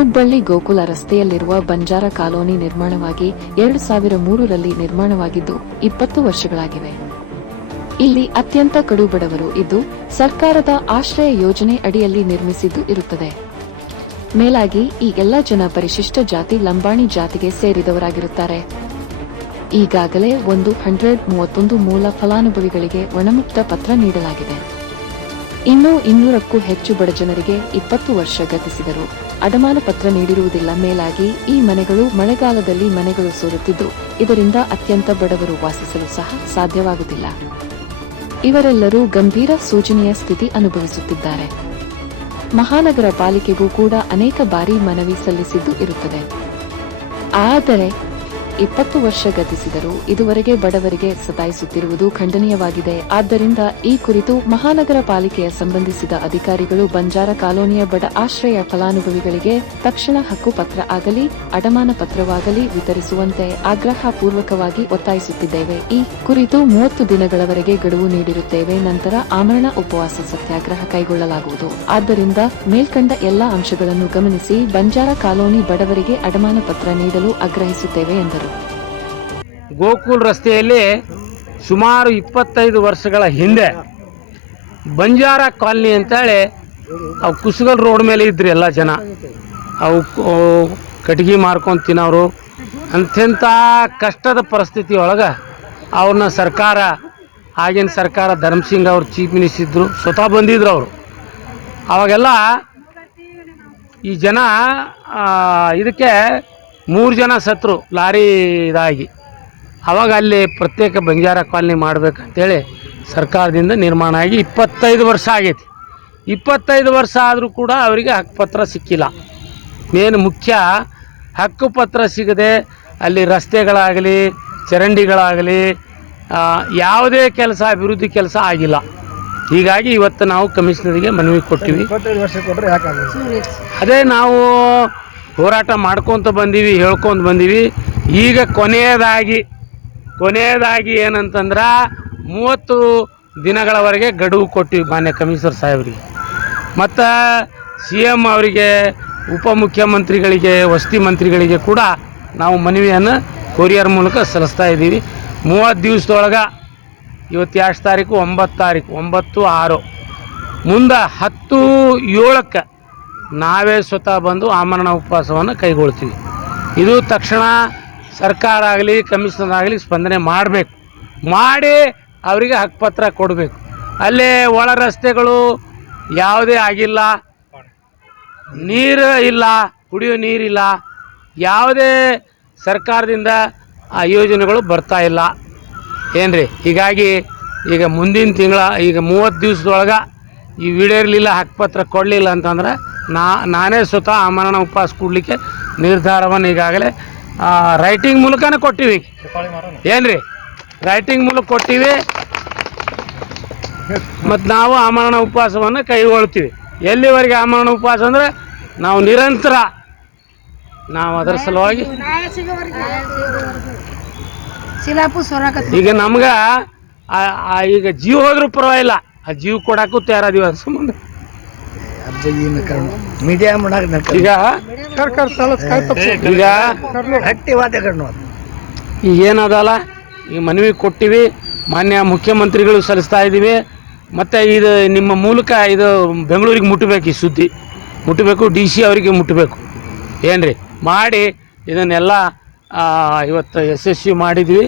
ಹುಬ್ಬಳ್ಳಿ ಗೋಕುಲ ರಸ್ತೆಯಲ್ಲಿರುವ ಬಂಜಾರ ಕಾಲೋನಿ ನಿರ್ಮಾಣವಾಗಿ 2003ರಲ್ಲಿ ನಿರ್ಮಾಣವಾಗಿದ್ದು 20 ವರ್ಷಗಳಾಗಿವೆ. ಇಲ್ಲಿ ಅತ್ಯಂತ ಕಡು ಬಡವರು ಇದ್ದು ಸರ್ಕಾರದ ಆಶ್ರಯ ಯೋಜನೆ ಅಡಿಯಲ್ಲಿ ನಿರ್ಮಿಸಿದ್ದು ಇರುತ್ತದೆ. ಮೇಲಾಗಿ ಈ ಎಲ್ಲ ಜನ ಪರಿಶಿಷ್ಟ ಜಾತಿ ಲಂಬಾಣಿ ಜಾತಿಗೆ ಸೇರಿದವರಾಗಿರುತ್ತಾರೆ. ಈಗಾಗಲೇ 131 ಮೂಲ ಫಲಾನುಭವಿಗಳಿಗೆ ಒಣಮುಕ್ತ ಪತ್ರ ನೀಡಲಾಗಿದೆ. ಇನ್ನು 200ಕ್ಕೂ ಹೆಚ್ಚು ಬಡಜನರಿಗೆ 20 ವರ್ಷ ಗತಿಸಿದರೂ ಅಡಮಾನ ಪತ್ರ ನೀಡಿರುವುದಿಲ್ಲ. ಮೇಲಾಗಿ ಈ ಮನೆಗಳು ಮಳೆಗಾಲದಲ್ಲಿ ಮನೆಗಳು ಸೋರುತ್ತಿದ್ದು ಇದರಿಂದ ಅತ್ಯಂತ ಬಡವರು ವಾಸಿಸಲು ಸಹ ಸಾಧ್ಯವಾಗುತ್ತಿಲ್ಲ. ಇವರೆಲ್ಲರೂ ಗಂಭೀರ ಶೋಚನೀಯ ಸ್ಥಿತಿ ಅನುಭವಿಸುತ್ತಿದ್ದಾರೆ. ಮಹಾನಗರ ಪಾಲಿಕೆಗೂ ಕೂಡ ಅನೇಕ ಬಾರಿ ಮನವಿ ಸಲ್ಲಿಸಿದ್ದು ಇರುತ್ತದೆ. ಆದರೆ 20 ವರ್ಷ ಗತಿಸಿದರೂ ಇದುವರೆಗೆ ಬಡವರಿಗೆ ಸತಾಯಿಸುತ್ತಿರುವುದು ಖಂಡನೀಯವಾಗಿದೆ. ಆದ್ದರಿಂದ ಈ ಕುರಿತು ಮಹಾನಗರ ಪಾಲಿಕೆಯ ಸಂಬಂಧಿಸಿದ ಅಧಿಕಾರಿಗಳು ಬಂಜಾರ ಕಾಲೋನಿಯ ಬಡ ಆಶ್ರಯ ಫಲಾನುಭವಿಗಳಿಗೆ ತಕ್ಷಣ ಹಕ್ಕು ಪತ್ರ ಆಗಲಿ ಅಡಮಾನ ಪತ್ರವಾಗಲಿ ವಿತರಿಸುವಂತೆ ಆಗ್ರಹ ಪೂರ್ವಕವಾಗಿ ಒತ್ತಾಯಿಸುತ್ತಿದ್ದೇವೆ. ಈ ಕುರಿತು 30 ದಿನಗಳವರೆಗೆ ಗಡುವು ನೀಡಿರುತ್ತೇವೆ. ನಂತರ ಆಮರಣ ಉಪವಾಸ ಸತ್ಯಾಗ್ರಹ ಕೈಗೊಳ್ಳಲಾಗುವುದು. ಆದ್ದರಿಂದ ಮೇಲ್ಕಂಡ ಎಲ್ಲಾ ಅಂಶಗಳನ್ನು ಗಮನಿಸಿ ಬಂಜಾರ ಕಾಲೋನಿ ಬಡವರಿಗೆ ಅಡಮಾನ ಪತ್ರ ನೀಡಲು ಆಗ್ರಹಿಸುತ್ತೇವೆ ಎಂದರು. ಗೋಕುಲ್ ರಸ್ತೆಯಲ್ಲಿ ಸುಮಾರು 25 ವರ್ಷಗಳ ಹಿಂದೆ ಬಂಜಾರ ಕಾಲನಿ ಅಂತೇಳಿ ಅವು ಕುಸುಗಲ್ ರೋಡ್ ಮೇಲೆ ಇದ್ರಿ ಎಲ್ಲ ಜನ. ಅವು ಕಟ್ಗೆ ಮಾರ್ಕೊಂಡು ತಿನ್ನೋರು. ಅಂಥೆಂಥ ಕಷ್ಟದ ಪರಿಸ್ಥಿತಿ ಒಳಗೆ ಅವ್ರನ್ನ ಸರ್ಕಾರ, ಆಗಿನ ಸರ್ಕಾರ ಧರ್ಮಸಿಂಗ್ ಅವರು ಚೀಫ್ ಮಿನಿಸ್ಟರ್ ಇದ್ದರು, ಸ್ವತಃ ಬಂದಿದ್ರು ಅವರು. ಅವಾಗೆಲ್ಲ ಈ ಜನ ಇದಕ್ಕೆ 3 ಜನ ಸತ್ರು ಲಾರಿ ಇದಾಗಿ. ಆವಾಗ ಅಲ್ಲಿ ಪ್ರತ್ಯೇಕ ಬಂಜಾರ ಕಾಲನಿ ಮಾಡಬೇಕಂತೇಳಿ ಸರ್ಕಾರದಿಂದ ನಿರ್ಮಾಣ ಆಗಿ 25 ವರ್ಷ ಆಗೈತಿ. 25 ವರ್ಷ ಆದರೂ ಕೂಡ ಅವರಿಗೆ ಹಕ್ಕುಪತ್ರ ಸಿಕ್ಕಿಲ್ಲ. ಮೇನ್ ಮುಖ್ಯ ಹಕ್ಕುಪತ್ರ ಸಿಗದೆ ಅಲ್ಲಿ ರಸ್ತೆಗಳಾಗಲಿ ಚರಂಡಿಗಳಾಗಲಿ ಯಾವುದೇ ಕೆಲಸ ಅಭಿವೃದ್ಧಿ ಕೆಲಸ ಆಗಿಲ್ಲ. ಹೀಗಾಗಿ ಇವತ್ತು ನಾವು ಕಮಿಷನರಿಗೆ ಮನವಿ ಕೊಟ್ಟಿವಿ. ಅದೇ ನಾವು ಹೋರಾಟ ಮಾಡ್ಕೊತ ಬಂದೀವಿ, ಹೇಳ್ಕೊಂಡು ಬಂದೀವಿ. ಈಗ ಕೊನೆಯದಾಗಿ ಏನಂತಂದ್ರೆ 30 ದಿನಗಳವರೆಗೆ ಗಡುವು ಕೊಟ್ಟಿವಿ ಮಾನ್ಯ ಕಮಿಷನರ್ ಸಾಹೇಬರಿಗೆ, ಮತ್ತು CM ಅವರಿಗೆ, ಉಪಮುಖ್ಯಮಂತ್ರಿಗಳಿಗೆ, ವಸತಿ ಮಂತ್ರಿಗಳಿಗೆ ಕೂಡ ನಾವು ಮನವಿಯನ್ನು ಕೊರಿಯರ್ ಮೂಲಕ ಸಲ್ಲಿಸ್ತಾ ಇದ್ದೀವಿ. 30 ದಿವಸದೊಳಗೆ, ಇವತ್ತು ಎಷ್ಟು ತಾರೀಕು, 9 ತಾರೀಕು, 9/6 ಮುಂದೆ 10/7 ನಾವೇ ಸ್ವತಃ ಬಂದು ಆಮರಣ ಉಪವಾಸವನ್ನು ಕೈಗೊಳ್ತೀವಿ. ಇದು ತಕ್ಷಣ ಸರ್ಕಾರ ಆಗಲಿ ಕಮಿಷನರ್ ಆಗಲಿ ಸ್ಪಂದನೆ ಮಾಡಬೇಕು, ಮಾಡಿ ಅವರಿಗೆ ಹಕ್ಕುಪತ್ರ ಕೊಡಬೇಕು. ಅಲ್ಲೇ ಒಳ ರಸ್ತೆಗಳು ಯಾವುದೇ ಆಗಿಲ್ಲ, ನೀರು ಇಲ್ಲ, ಕುಡಿಯೋ ನೀರಿಲ್ಲ, ಯಾವುದೇ ಸರ್ಕಾರದಿಂದ ಆ ಯೋಜನೆಗಳು ಬರ್ತಾ ಇಲ್ಲ ಏನ್ರಿ. ಹೀಗಾಗಿ ಈಗ ಮುಂದಿನ ತಿಂಗಳ, ಈಗ 30 ದಿವಸದೊಳಗೆ ಈ ಈಡೇರಲಿಲ್ಲ, ಹಕ್ಕುಪತ್ರ ಕೊಡಲಿಲ್ಲ ಅಂತಂದ್ರೆ ನಾನೇ ಸ್ವತಃ ಆಮರಣ ಉಪವಾಸ ಕೊಡಲಿಕ್ಕೆ ನಿರ್ಧಾರವನ್ನು ಈಗಾಗಲೇ ರೈಟಿಂಗ್ ಮೂಲಕನೇ ಕೊಟ್ಟಿವಿ. ಏನ್ರಿ, ರೈಟಿಂಗ್ ಮೂಲಕ ಕೊಟ್ಟಿವಿ. ಮತ್ತು ನಾವು ಆಮರಣ ಉಪವಾಸವನ್ನು ಕೈಗೊಳ್ತೀವಿ. ಎಲ್ಲಿವರೆಗೆ ಆಮರಣ ಉಪವಾಸ ಅಂದರೆ ನಾವು ನಿರಂತರ ನಾವು ಅದರ ಸಲುವಾಗಿ ಈಗ ನಮ್ಗೆ ಈಗ ಜೀವ ಹೋದ್ರೂ ಪರವಾಗಿಲ್ಲ, ಆ ಜೀವ ಕೊಡಕ್ಕೂ ತಯಾರಾದೀವಿ. ಅದು ಸಂಬಂಧ ಮೀಡಿಯಾ ಈಗ ಏನದಲ್ಲ, ಈಗ ಮನವಿ ಕೊಟ್ಟಿವಿ, ಮಾನ್ಯ ಮುಖ್ಯಮಂತ್ರಿಗಳು ಸಲ್ಲಿಸ್ತಾ ಇದ್ದೀವಿ. ಮತ್ತು ಇದು ನಿಮ್ಮ ಮೂಲಕ ಇದು ಬೆಂಗಳೂರಿಗೆ ಮುಟ್ಟಬೇಕು, ಈ ಸುದ್ದಿ ಮುಟ್ಟಬೇಕು, DC ಅವರಿಗೆ ಮುಟ್ಟಬೇಕು ಏನ್ರಿ. ಮಾಡಿ ಇದನ್ನೆಲ್ಲ ಇವತ್ತು ಯಶಸ್ವಿ ಮಾಡಿದ್ವಿ.